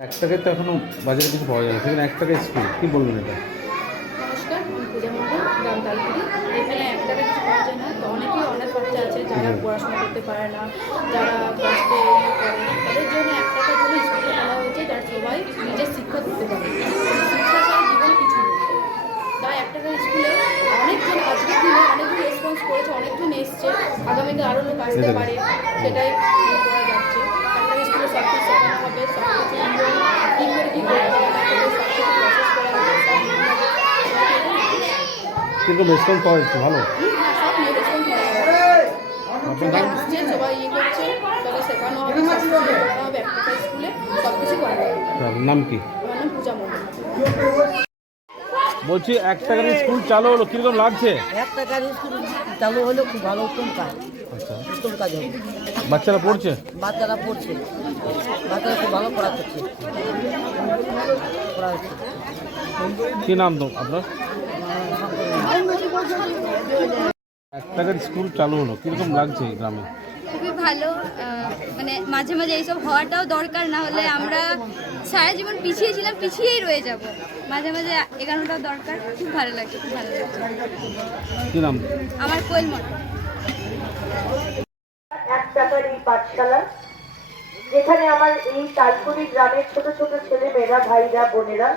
এক টাকায় তো এখনও বাজারে কিছু পাওয়া যায় না সেখানে এক টাকায় স্কুল কী বলবেন এটা? নমস্কার আমি পূজা মণ্ডল গ্রাম তালপুরি। এখানে এক টাকা কিছু পাওয়া যায় না তো অনেকেই অনেক বাচ্চা আছে যারা পড়াশোনা করতে পারে না যারা কষ্টে করে তাদের জন্য এক টাকার জন্য স্কুলে বলা হয়েছে যারা সবাই নিজের শিক্ষা করতে পারে। শিক্ষা ছাড়া জীবনে কিছু নেই। তাই এক টাকার স্কুলে অনেকজন আজকের দিনে অনেকজন রেসপন্স করেছে অনেকজন এসছে আগামীতে আরও লোক আসতে পারে সেটাই করা যাচ্ছে। এক টাকা স্কুলে সব কিছু হবে সব কীরকম রেসপন্স পাওয়া যাচ্ছে ভালো। নাম আসছে সবাই ইয়ে নাম কি? বলছি এক টাকার স্কুল চালু হলো কীরকম লাগছে? এক টাকার স্কুল চালু হলে খুব ভালো উত্তম কাজ। আচ্ছা। উত্তম কাজ হবে। বাচ্চারা পড়ছে? বাচ্চারা পড়ছে। বাচ্চারা খুব ভালো পড়া করছে কী নাম তো আপনার? স্কুল চালু হলো কীরকম লাগছে গ্রামে? খুবই ভালো মানে মাঝে মাঝে এইসব হওয়াটাও দরকার না হলে আমরা সারা জীবন পিছিয়ে ছিলাম পিছিয়েই রয়ে যাব। মাঝে মাঝে এগানোটাও দরকার খুব ভালো লাগছে খুব ভালো লাগছে। কী নাম? আমার কোয়েল মনে এক টাকার এই পাঠশালা যেখানে আমার এই তাজপুরি গ্রামের ছোট ছোট ছেলে মেয়েরা ভাইরা, বোনেরা,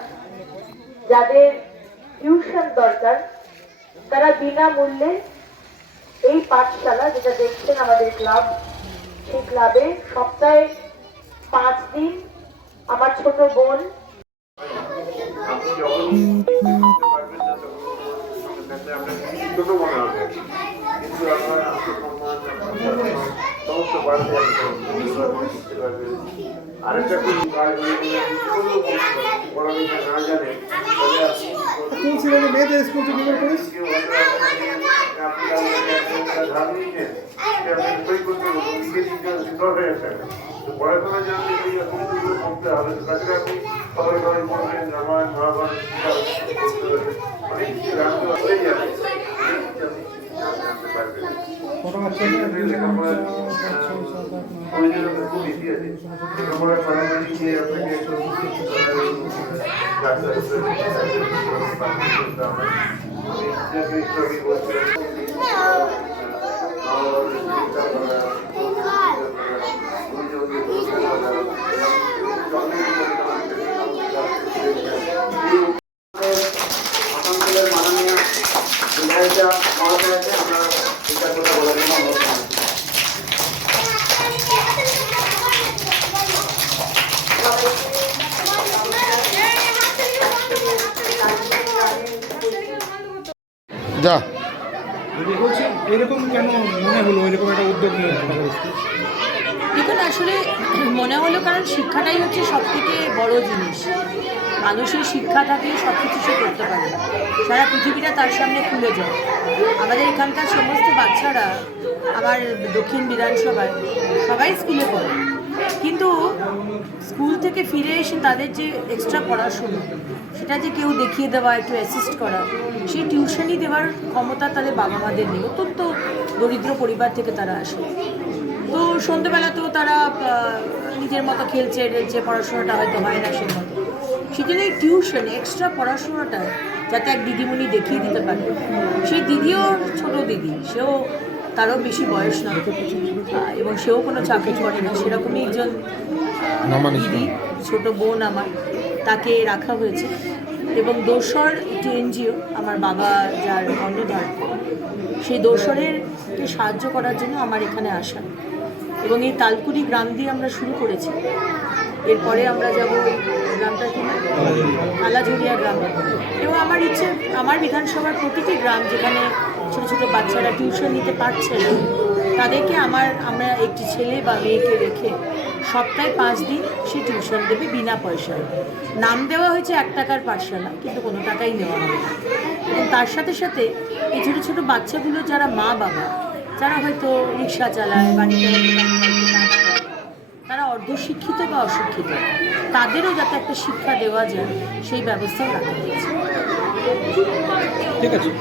যাদের টিউশন দরকার, তারা বিনামূল্যে এই পাঠশালা যেটা দেখছেন আমাদের ক্লাব, সেই ক্লাবে সপ্তাহে পাঁচ দিন আমার ছোট বোন আপনি যখন বুঝতে পারবেন না তখন সঙ্গে থাকলে আপনার ছোট মনে হবে কিন্তু আপনার আত্মসম্মান আপনার সমস্ত বাড়বে বুঝতে পারবেন আরেকটা খুব হয়ে না জানে কোন ছেলে মেয়েদের স্কুল থেকে বের করিস পড়াশোনা এই রকমগুলো করতে হবে তাছাড়া আপনি খবরে খবরে পড়বেন রামায়ণ মহাভারত অনেক কিছু রাখতে হয়ে যাবে Gracias. যা। এরকম কেন মনে হলো? এরকম একটা উদ্যোগ নিয়ে দেখুন আসলে মনে হলো কারণ শিক্ষাটাই হচ্ছে সব থেকে বড় জিনিস। মানুষের শিক্ষা থাকলে সব কিছু সে করতে পারে। সারা পৃথিবীটা তার সামনে খুলে যায়। আমাদের এখানকার সমস্ত বাচ্চারা আমার দক্ষিণ বিধানসভায় সবাই স্কুলে পড়ে। কিন্তু স্কুল থেকে ফিরে এসে তাদের যে এক্সট্রা পড়াশুনো, সেটা যে কেউ দেখিয়ে দেওয়া, একটু অ্যাসিস্ট করা, সেই টিউশনই দেওয়ার ক্ষমতা তাদের বাবা মাদের নেই। অত্যন্ত দরিদ্র পরিবার থেকে তারা আসে। তো সন্ধ্যেবেলাতেও তারা নিজের মতো খেলছে যে পড়াশোনাটা হয়তো হয় না সেই মতো। এই টিউশন এক্সট্রা পড়াশোনাটা যাতে এক দিদিমণি দেখিয়ে দিতে পারে। সেই দিদিও ছোট দিদি, সেও তারও বেশি বয়স না। এবং সেও কোনো চাকরি করে না। সেরকমই একজন দিদি ছোট বোন আমার। তাকে রাখা হয়েছে। এবং দোসর একটি এনজিও আমার বাবা যার কর্ণধার সেই দোসরেরকে সাহায্য করার জন্য আমার এখানে আসা। এবং এই তালকুড়ি গ্রাম দিয়ে আমরা শুরু করেছি। এরপরে আমরা যাব গ্রামটা কি না? আলাঝুরিয়া গ্রামে। এবং আমার ইচ্ছে আমার বিধানসভার প্রতিটি গ্রাম যেখানে ছোট ছোট বাচ্চারা টিউশন নিতে পারছে না। তাদেরকে আমার, আমরা একটি ছেলে বা মেয়েকে রেখে সপ্তাহে পাঁচ দিন সে টিউশন দেবে বিনা পয়সায়। নাম দেওয়া হয়েছে এক টাকার পাঠশালা কিন্তু কোনো টাকাই নেওয়া হবে না। এবং তার সাথে সাথে এই ছোটো ছোটো বাচ্চাগুলো যারা মা বাবা, যারা হয়তো রিক্সা চালায় বাড়িতে তারা অর্ধশিক্ষিত বা অশিক্ষিত, তাদেরও যাতে একটা শিক্ষা দেওয়া যায়, সেই ব্যবস্থাও রাখা হয়েছে। ঠিক আছে।